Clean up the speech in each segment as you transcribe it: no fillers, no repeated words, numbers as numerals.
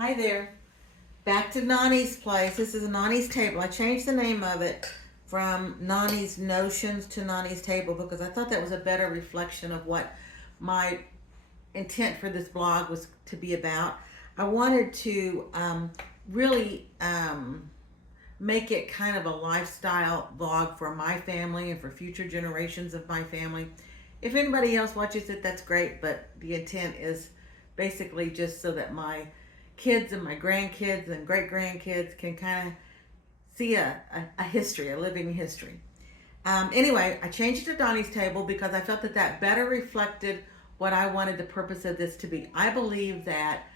Hi there. Back to Nonni's place. This is Nonni's table. I changed the name of it from Nonni's Notions to Nonni's Table because I thought that was a better reflection of what my intent for this blog was to be about. I wanted to really make it kind of a lifestyle blog for my family and for future generations of my family. If anybody else watches it, that's great, but the intent is basically just so that my kids and my grandkids and great grandkids can kind of see a history, a living history. Anyway, I changed it to Donnie's Table because I felt that that better reflected what I wanted the purpose of this to be. I believe that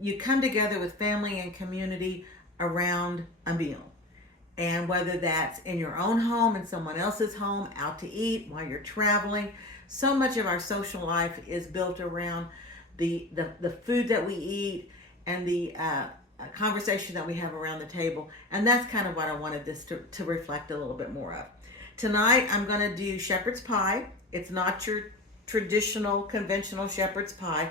you come together with family and community around a meal. And whether that's in your own home, in someone else's home, out to eat, while you're traveling, so much of our social life is built around the food that we eat and the conversation that we have around the table. And that's kind of what I wanted this to reflect a little bit more of. Tonight, I'm going to do shepherd's pie. It's not your traditional, conventional shepherd's pie.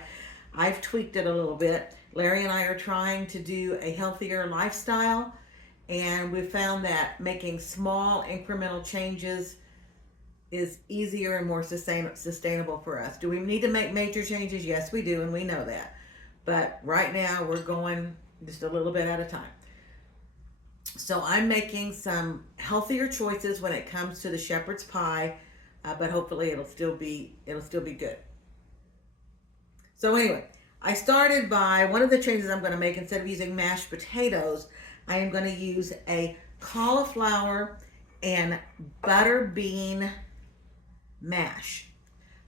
I've tweaked it a little bit. Larry and I are trying to do a healthier lifestyle, and we found that making small incremental changes is easier and more sustainable for us. Do we need to make major changes? Yes, we do, and we know that. But right now, we're going just a little bit at a time. So I'm making some healthier choices when it comes to the shepherd's pie, but hopefully it'll still be good. So anyway, I started by one of the changes I'm going to make. Instead of using mashed potatoes, I am going to use a cauliflower and butter bean mash.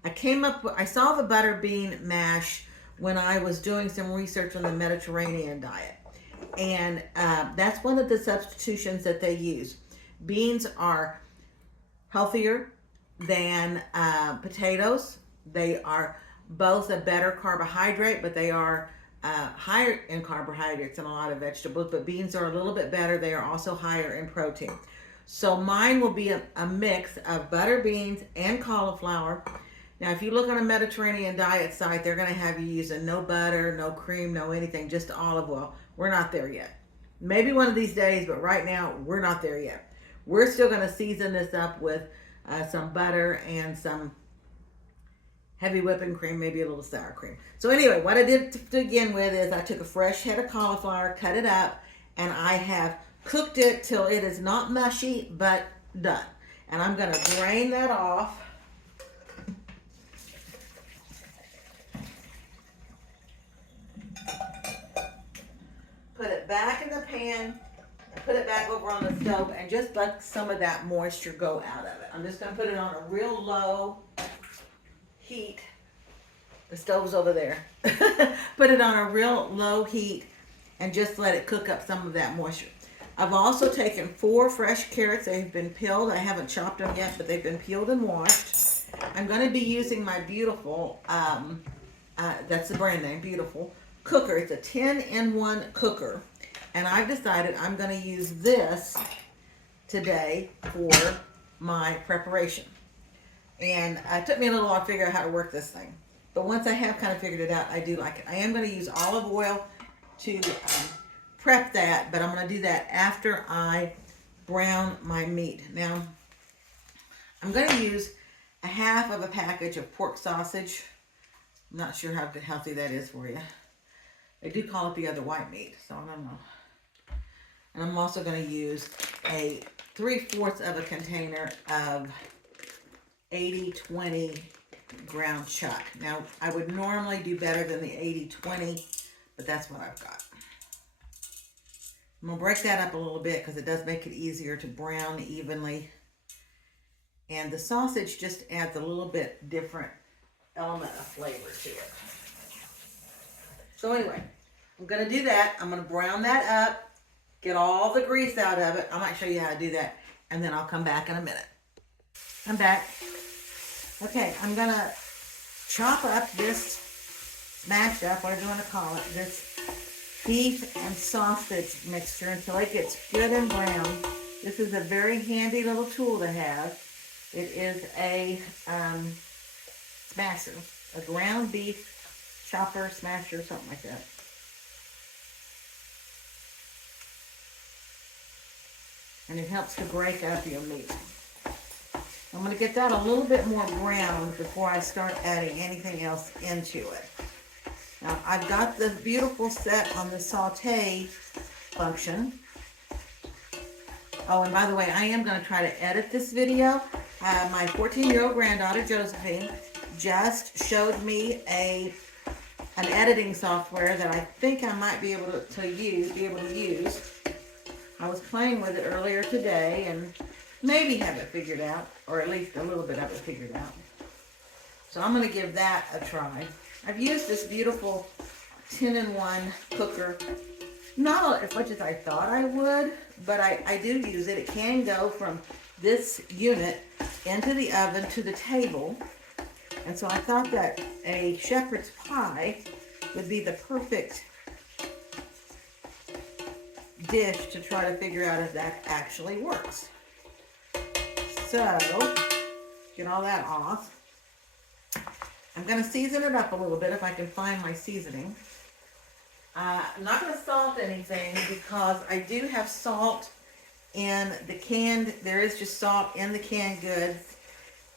I saw the butter bean mash when I was doing some research on the Mediterranean diet. And that's one of the substitutions that they use. Beans are healthier than potatoes. They are both a better carbohydrate, but they are higher in carbohydrates than a lot of vegetables. But beans are a little bit better. They are also higher in protein. So mine will be a mix of butter beans and cauliflower. Now, if you look on a Mediterranean diet site, they're going to have you using no butter, no cream, no anything, just olive oil. We're not there yet. Maybe one of these days, but right now, we're not there yet. We're still going to season this up with some butter and some heavy whipping cream, maybe a little sour cream. So anyway, what I did to begin with is I took a fresh head of cauliflower, cut it up, and I have cooked it till it is not mushy, but done. And I'm going to drain that off. Put it back in the pan, and put it back over on the stove, and just let some of that moisture go out of it. I'm just going to put it on a real low heat. The stove's over there. Put it on a real low heat and just let it cook up some of that moisture. I've also taken 4 fresh carrots. They've been peeled. I haven't chopped them yet, but they've been peeled and washed. I'm going to be using my Beautiful, that's the brand name, Beautiful cooker. It's a 10-in-1 cooker. And I've decided I'm going to use this today for my preparation. And it took me a little while to figure out how to work this thing. But once I have kind of figured it out, I do like it. I am going to use olive oil to prep that, but I'm going to do that after I brown my meat. Now, I'm going to use a half of a package of pork sausage. I'm not sure how healthy that is for you. They do call it the other white meat, so I don't know. And I'm also going to use a 3/4 of a container of 80-20 ground chuck. Now, I would normally do better than the 80-20, but that's what I've got. I'm going to break that up a little bit because it does make it easier to brown evenly. And the sausage just adds a little bit different element of flavor to it. So anyway, I'm going to do that. I'm going to brown that up, get all the grease out of it. I might show you how to do that, and then I'll come back in a minute. I'm back. Okay, I'm going to chop up this mashed up, whatever you want to call it, this beef and sausage mixture until it gets good and brown. This is a very handy little tool to have. It is a smasher, a ground beef chopper, smasher, something like that. and it helps to break up your meat. I'm going to get that a little bit more browned before I start adding anything else into it. Now, I've got the beautiful set on the saute function. Oh, and by the way, I am going to try to edit this video. My 14-year-old granddaughter, Josephine, just showed me an editing software that I think I might be able to use. I was playing with it earlier today and maybe have it figured out, or at least a little bit of it figured out. So I'm going to give that a try. I've used this beautiful 10-in-1 cooker, not as much as I thought I would, but I do use it. It can go from this unit into the oven to the table. And so I thought that a shepherd's pie would be the perfect dish to try to figure out if that actually works. So, get all that off. I'm going to season it up a little bit if I can find my seasoning. I'm not going to salt anything because I do have salt in the canned, there is just salt in the canned goods.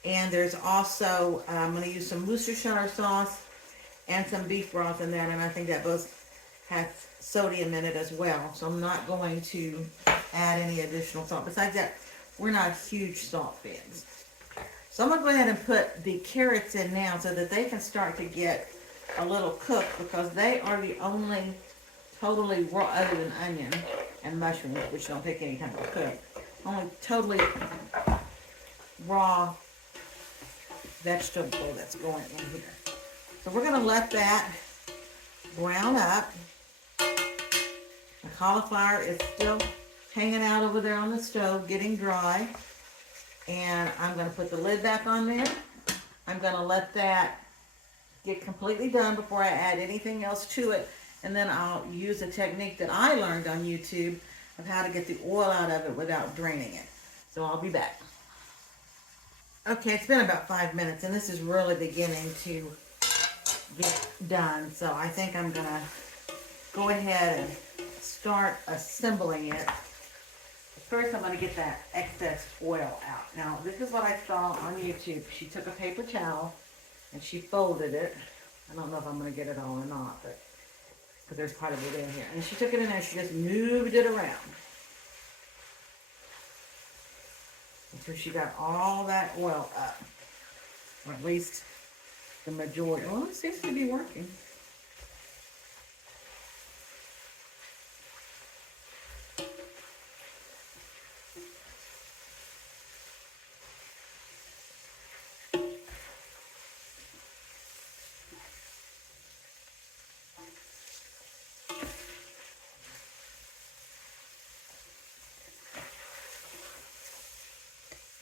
And there's also, I'm going to use some Worcestershire sauce and some beef broth in there. And I think that both has sodium in it as well. So I'm not going to add any additional salt. Besides that, we're not huge salt fans. So I'm going to go ahead and put the carrots in now so that they can start to get a little cooked, because they are the only totally raw, other than onion and mushrooms, which don't take any time to cook, only totally raw vegetable that's going in here. So we're going to let that brown up. The cauliflower is still hanging out over there on the stove, getting dry. And I'm going to put the lid back on there. I'm going to let that get completely done before I add anything else to it. And then I'll use a technique that I learned on YouTube of how to get the oil out of it without draining it. So I'll be back. Okay, it's been about 5 minutes, and this is really beginning to get done. So I think I'm going to go ahead and start assembling it. First, I'm going to get that excess oil out. Now, this is what I saw on YouTube. She took a paper towel and she folded it. I don't know if I'm going to get it all or not, but because there's quite a bit in here. And she took it in there, she just moved it around until she got all that oil up, or at least the majority. Well, it seems to be working.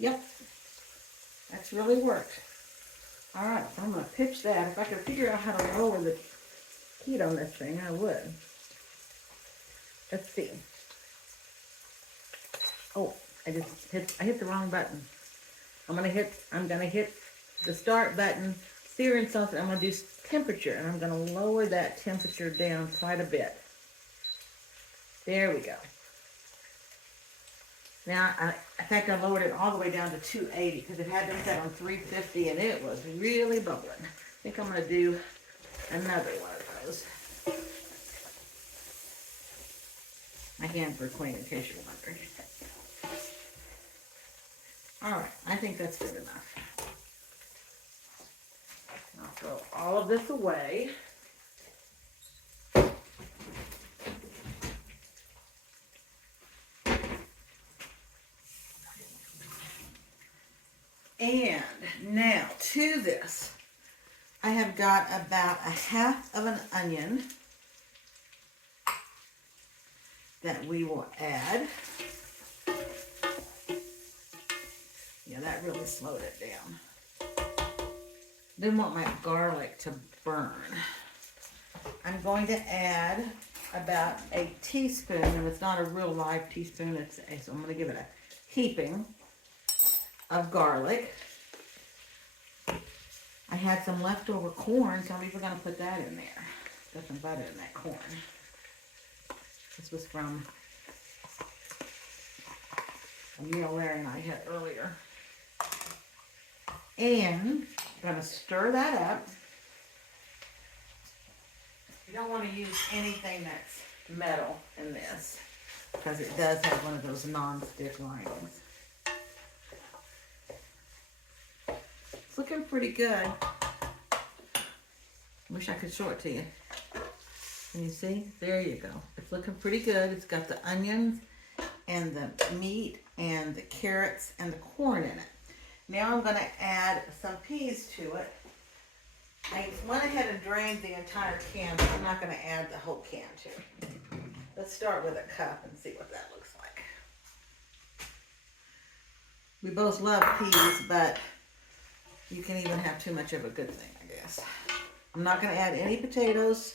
Yep, that's really worked. All right, so I'm going to pitch that. If I could figure out how to lower the heat on this thing, I would. Let's see. Oh, I hit the wrong button. I'm gonna hit the start button, searing something. I'm gonna do temperature, and I'm gonna lower that temperature down quite a bit. There we go. Now, I think I lowered it all the way down to 280 because it had been set on 350 and it was really bubbling. I think I'm going to do another one of those. My hands were clean in case you're wondering. All right, I think that's good enough. I'll throw all of this away. And now to this, I have got about a half of an onion that we will add. Yeah, that really slowed it down. Didn't want my garlic to burn. I'm going to add about a teaspoon, and it's not a real live teaspoon, so I'm going to give it a heaping of garlic. I had some leftover corn, so I'm even going to put that in there. Got some butter in that corn. This was from a meal Larry and I had earlier. And I'm going to stir that up. You don't want to use anything that's metal in this because it does have one of those non-stick linings. It's looking pretty good. Wish I could show it to you. Can you see? There you go. It's looking pretty good. It's got the onions and the meat and the carrots and the corn in it. Now I'm going to add some peas to it. I went ahead and drained the entire can, but I'm not going to add the whole can to it. Let's start with a cup and see what that looks like. We both love peas, but you can even have too much of a good thing, I guess. I'm not going to add any potatoes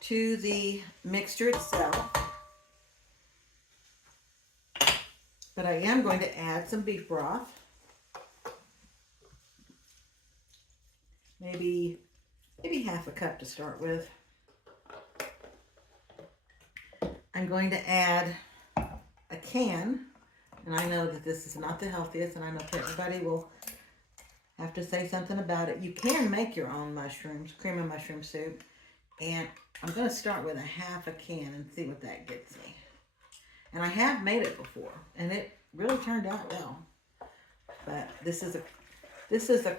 to the mixture itself, but I am going to add some beef broth. Maybe half a cup to start with. I'm going to add a can, and I know that this is not the healthiest, and I know that everybody will have to say something about it. You can make your own mushrooms, cream of mushroom soup, and I'm going to start with a half a can and see what that gets me. And I have made it before, and it really turned out well. But this is a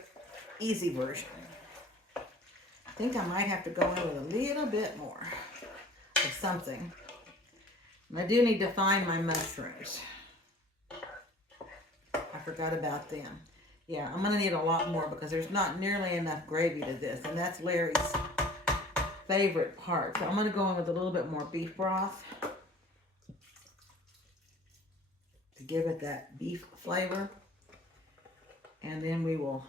easy version. I think I might have to go in with a little bit more of something. And I do need to find my mushrooms. I forgot about them. Yeah, I'm going to need a lot more because there's not nearly enough gravy to this. And that's Larry's favorite part. So I'm going to go in with a little bit more beef broth to give it that beef flavor. And then we will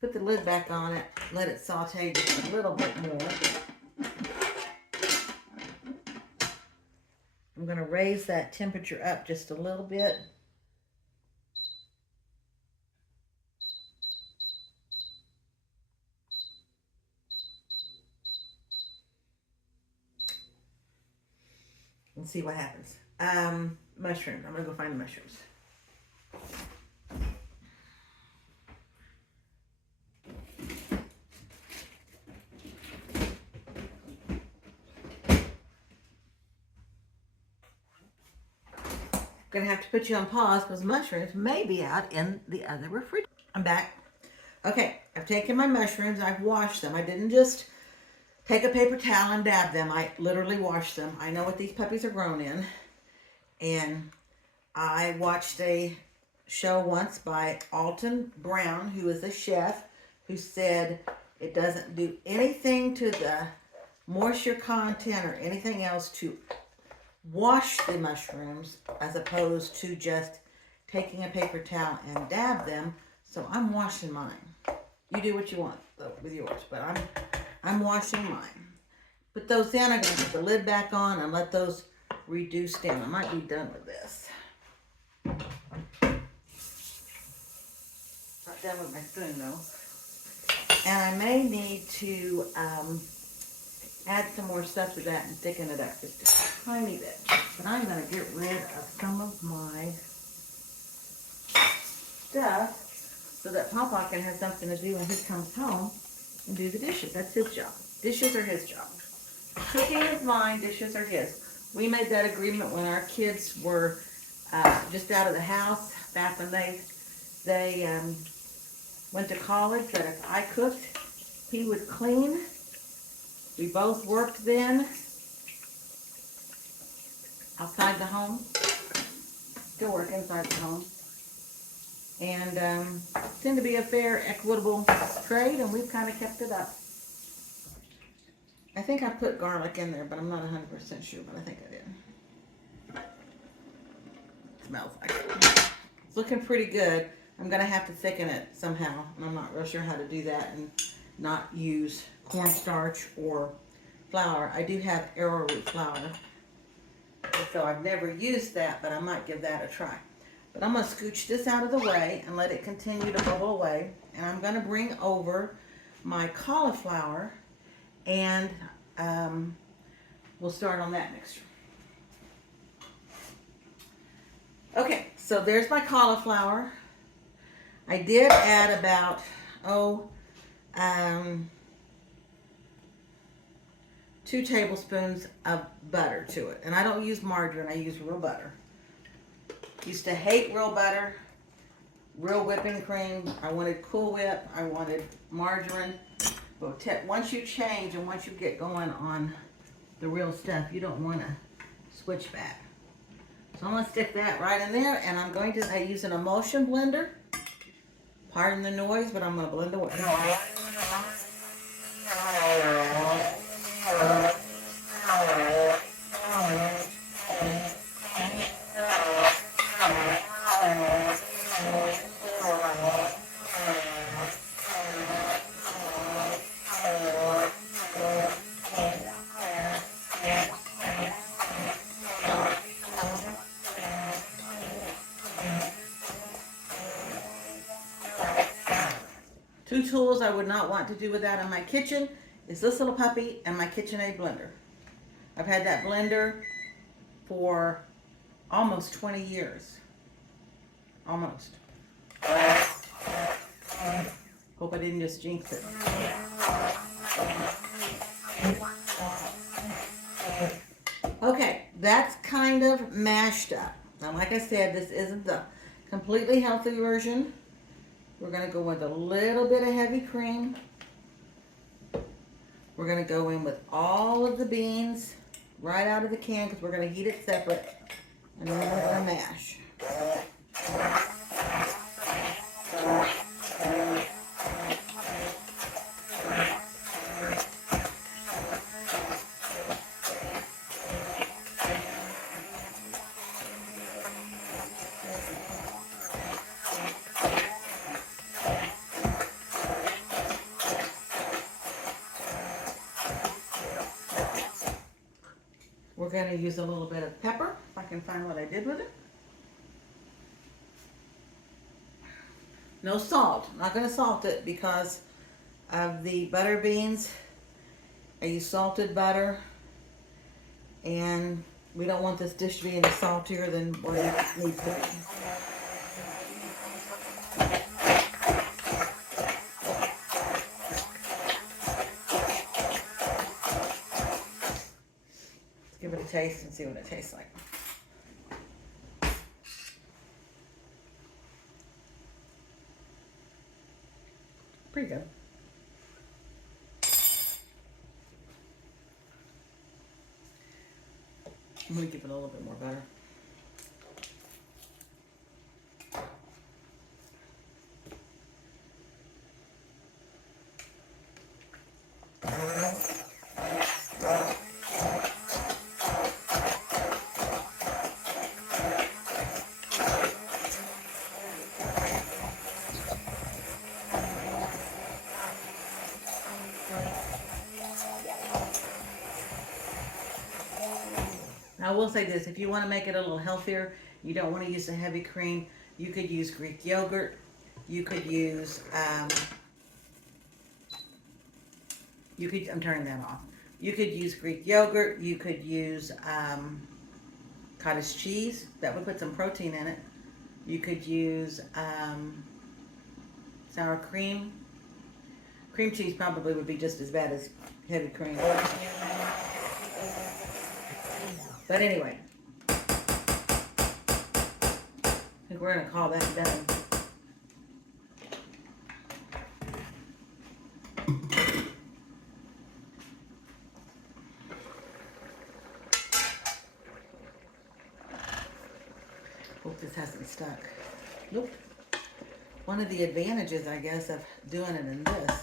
put the lid back on it, let it saute just a little bit more. I'm going to raise that temperature up just a little bit. And see what happens. Mushrooms. I'm going to go find the mushrooms. Gonna have to put you on pause because mushrooms may be out in the other refrigerator. I'm back. Okay, I've taken my mushrooms, I've washed them. I didn't just take a paper towel and dab them. I literally washed them. I know what these puppies are grown in. And I watched a show once by Alton Brown, who is a chef, who said it doesn't do anything to the moisture content or anything else to wash the mushrooms as opposed to just taking a paper towel and dab them. So I'm washing mine. You do what you want though with yours, but I'm washing mine. Put those in. I'm gonna put the lid back on and let those reduce down. I might be done with this. Not done with my spoon though. And I may need to add some more stuff to that and thicken it up just a tiny bit. But I'm going to get rid of some of my stuff so that Papa can have something to do when he comes home and do the dishes. That's his job. Dishes are his job. Cooking is mine, dishes are his. We made that agreement when our kids were just out of the house back when they went to college, that if I cooked, he would clean. We both worked then outside the home, still work inside the home, and seemed to be a fair, equitable trade, and we've kind of kept it up. I think I put garlic in there, but I'm not 100% sure, but I think I did. Smells like it. It's looking pretty good. I'm going to have to thicken it somehow, and I'm not real sure how to do that and not use cornstarch or flour. I do have arrowroot flour, so I've never used that, but I might give that a try. But I'm going to scooch this out of the way and let it continue to bubble away. And I'm going to bring over my cauliflower, and we'll start on that mixture. Okay, so there's my cauliflower. I did add about, oh, um, 2 tablespoons of butter to it. And I don't use margarine, I use real butter. Used to hate real butter, real whipping cream. I wanted Cool Whip, I wanted margarine. But once you change and once you get going on the real stuff, you don't want to switch back. So I'm going to stick that right in there, and I'm going to use an emulsion blender. Pardon the noise, but I'm going to blend away. Two tools I would not want to do without in my kitchen is this little puppy and my KitchenAid blender. I've had that blender for almost 20 years. Almost. Hope I didn't just jinx it. Okay, that's kind of mashed up. Now, like I said, this isn't the completely healthy version. We're going to go with a little bit of heavy cream. We're going to go in with all of the beans right out of the can because we're going to heat it separate. And then we're going to mash. We're going to use a little bit of pepper, if I can find what I did with it. No salt. I'm not going to salt it because of the butter beans. I use salted butter, and we don't want this dish to be any saltier than what it needs to be. Give it a taste and see what it tastes like. Pretty good. I'm going to give it a little bit more butter. I will say this, if you want to make it a little healthier, you don't want to use the heavy cream, you could use Greek yogurt, you could use, I'm turning that off. You could use Greek yogurt, you could use cottage cheese, that would put some protein in it. You could use sour cream. Cream cheese probably would be just as bad as heavy cream. But anyway, I think we're going to call that done. Hope this hasn't stuck. Nope. One of the advantages, I guess, of doing it in this,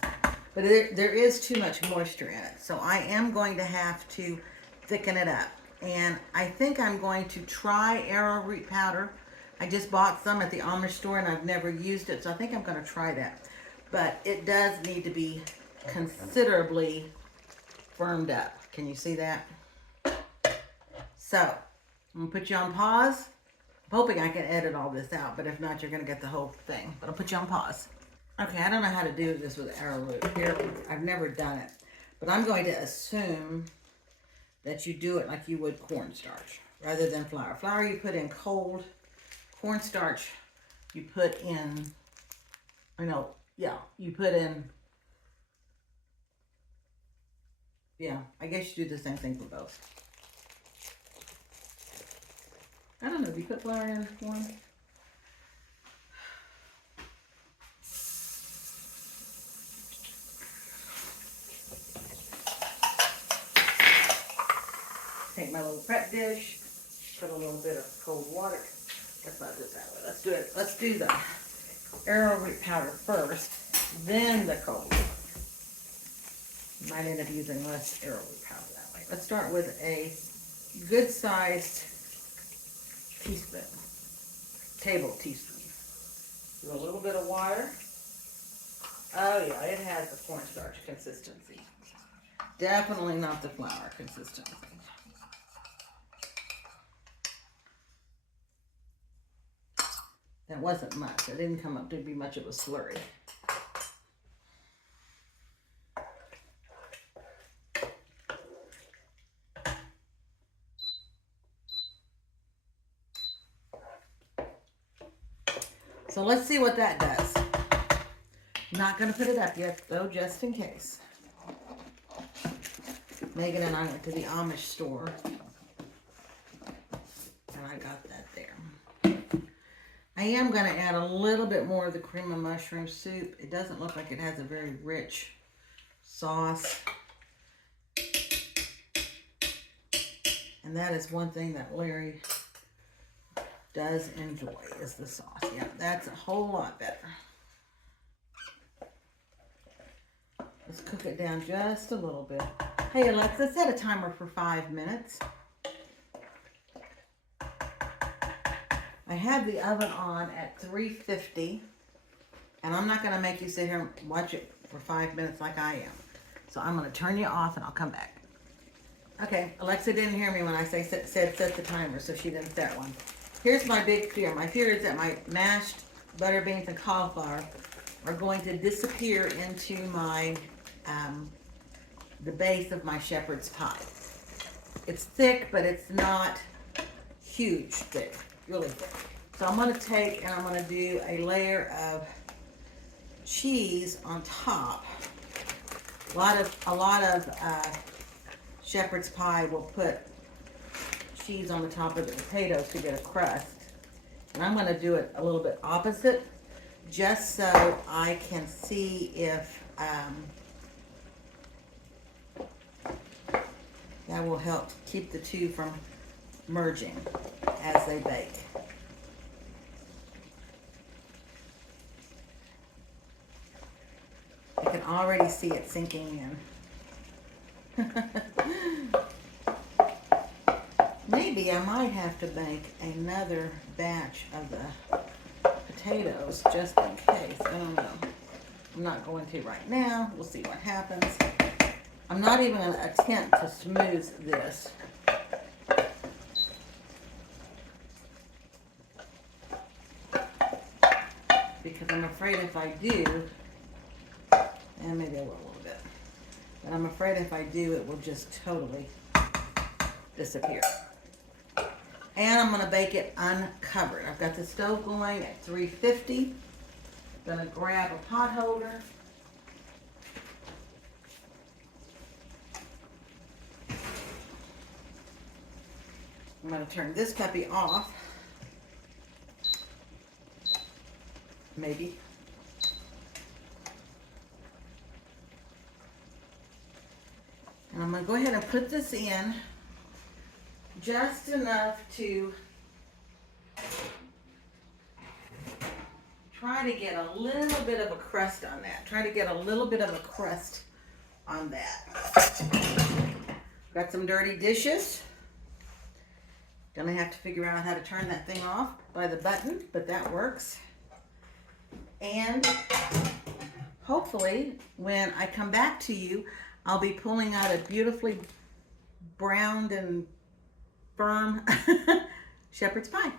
but there is too much moisture in it. So I am going to have to thicken it up. And I think I'm going to try arrowroot powder. I just bought some at the Amish store and I've never used it, so I think I'm going to try that. But it does need to be considerably firmed up. Can you see that? So, I'm going to put you on pause. I'm hoping I can edit all this out, but if not, you're going to get the whole thing. But I'll put you on pause. Okay, I don't know how to do this with arrowroot. Here, I've never done it. But I'm going to assume that you do it like you would cornstarch rather than flour. Flour you put in cold cornstarch you put in, you put in, I guess you do the same thing for both. I don't know, do you put flour in corn? Take my little prep dish, put a little bit of cold water. Let's not do it that way. Let's do it. Let's do the arrowroot powder first, then the cold. Might end up using less arrowroot powder that way. Let's start with a good-sized teaspoon, table teaspoon. Do a little bit of water. Oh yeah, it has the cornstarch consistency. Definitely not the flour consistency. That wasn't much. It didn't come up to be much of a slurry. So let's see what that does. Not going to put it up yet, though, just in case. Megan and I went to the Amish store, and I got that there. I am going to add a little bit more of the cream of mushroom soup. It doesn't look like it has a very rich sauce. And that is one thing that Larry does enjoy, is the sauce. Yeah, that's a whole lot better. Let's cook it down just a little bit. Hey Alexa, set a timer for 5 minutes. I have the oven on at 350, and I'm not going to make you sit here and watch it for 5 minutes like I am. So I'm going to turn you off and I'll come back. Okay, Alexa didn't hear me when I said set the timer, so she didn't set one. Here's my big fear. My fear is that my mashed butter beans and cauliflower are going to disappear into my the base of my shepherd's pie. It's thick, but it's not huge thick, really thick. So I'm going to take and I'm going to do a layer of cheese on top. A lot of shepherd's pie will put cheese on the top of the potatoes to get a crust. And I'm going to do it a little bit opposite, just so I can see if that will help keep the two from merging as they bake. I can already see it sinking in. Maybe I might have to make another batch of the potatoes just in case. I don't know. I'm not going to right now. We'll see what happens. I'm not even going to attempt to smooth this. Because I'm afraid if I do, and maybe I will a little bit, but I'm afraid if I do, it will just totally disappear. And I'm going to bake it uncovered. I've got the stove going at 350. I'm going to grab a pot holder. I'm going to turn this puppy off. Maybe. And I'm going to go ahead and put this in just enough to try to get a little bit of a crust on that. Try to get a little bit of a crust on that. Got some dirty dishes. Gonna have to figure out how to turn that thing off by the button, but that works. And hopefully when I come back to you, I'll be pulling out a beautifully browned and firm shepherd's pie.